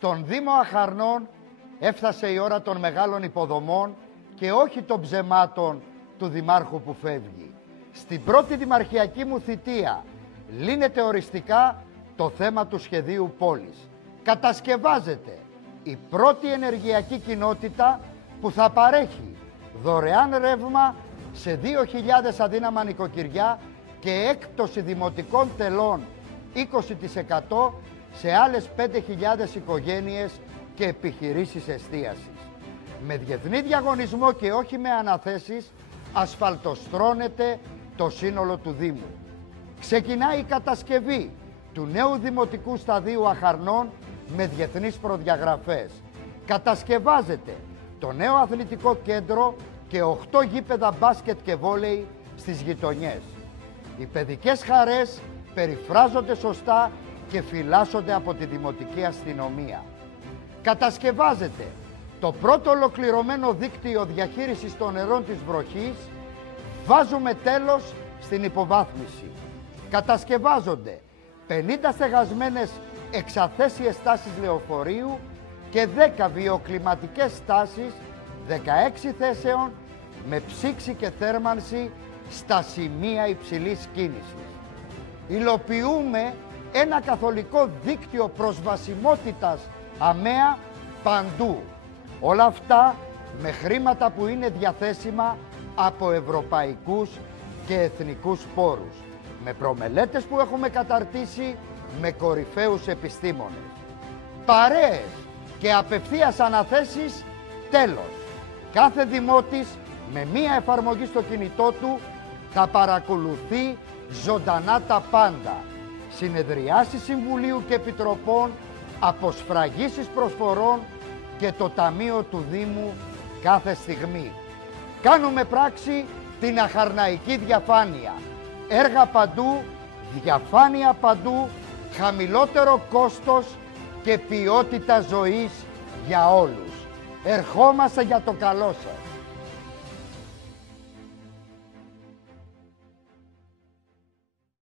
Στον Δήμο Αχαρνών έφτασε η ώρα των μεγάλων υποδομών και όχι των ψεμάτων του Δημάρχου που φεύγει. Στην πρώτη δημαρχιακή μου θητεία λύνεται οριστικά το θέμα του σχεδίου πόλης. Κατασκευάζεται η πρώτη ενεργειακή κοινότητα που θα παρέχει δωρεάν ρεύμα σε 2.000 αδύναμα νοικοκυριά και έκπτωση δημοτικών τελών 20% σε άλλες 5.000 οικογένειες και επιχειρήσεις εστίασης. Με διεθνή διαγωνισμό και όχι με αναθέσεις ασφαλτοστρώνεται το σύνολο του Δήμου. Ξεκινάει η κατασκευή του νέου δημοτικού σταδίου Αχαρνών με διεθνείς προδιαγραφές. Κατασκευάζεται το νέο αθλητικό κέντρο και 8 γήπεδα μπάσκετ και βόλεϊ στις γειτονιές. Οι παιδικές χαρές περιφράζονται σωστά και φυλάσσονται από τη Δημοτική Αστυνομία. Κατασκευάζεται το πρώτο ολοκληρωμένο δίκτυο διαχείρισης των νερών της βροχής. Βάζουμε τέλος στην υποβάθμιση. Κατασκευάζονται 50 στεγασμένες εξαθέσιες στάσεις λεωφορείου και 10 βιοκλιματικές στάσεις 16 θέσεων με ψήξη και θέρμανση στα σημεία υψηλής κίνησης. Υλοποιούμε ένα καθολικό δίκτυο προσβασιμότητας ΑΜΕΑ παντού. Όλα αυτά με χρήματα που είναι διαθέσιμα από ευρωπαϊκούς και εθνικούς πόρους. Με προμελέτες που έχουμε καταρτήσει με κορυφαίους επιστήμονες. Παρέες και απευθείας αναθέσεις τέλος. Κάθε δημότης με μία εφαρμογή στο κινητό του θα παρακολουθεί ζωντανά τα πάντα. Συνεδριάσεις Συμβουλίου και Επιτροπών, αποσφραγίσεις προσφορών και το Ταμείο του Δήμου κάθε στιγμή. Κάνουμε πράξη την αχαρναϊκή διαφάνεια. Έργα παντού, διαφάνεια παντού, χαμηλότερο κόστος και ποιότητα ζωής για όλους. Ερχόμαστε για το καλό σας.